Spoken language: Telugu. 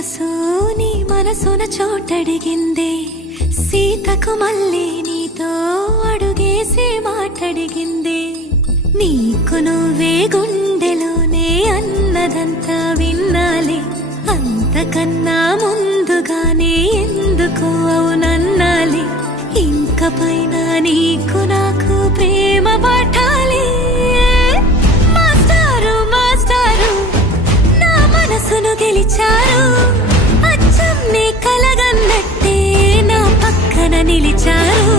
మనసు నీ మనసున చోటడిగిందే, సీతకు మళ్ళీ నీతో అడుగేసి మాటడిగిందే. నీకు నువ్వే గుండెలోనే అన్నదంతా విన్నాలే, అంతకన్నా ముందుగానే ఎందుకు అవునన్నాలే. ఇంక పైన నీకు నాకు ప్రేమ పాఠాలే. మాస్టారు మాస్టారు నా మనసును గెలిచారు, అచ్చం నీ కలగన్నట్టే నా పక్కన నిలిచారు.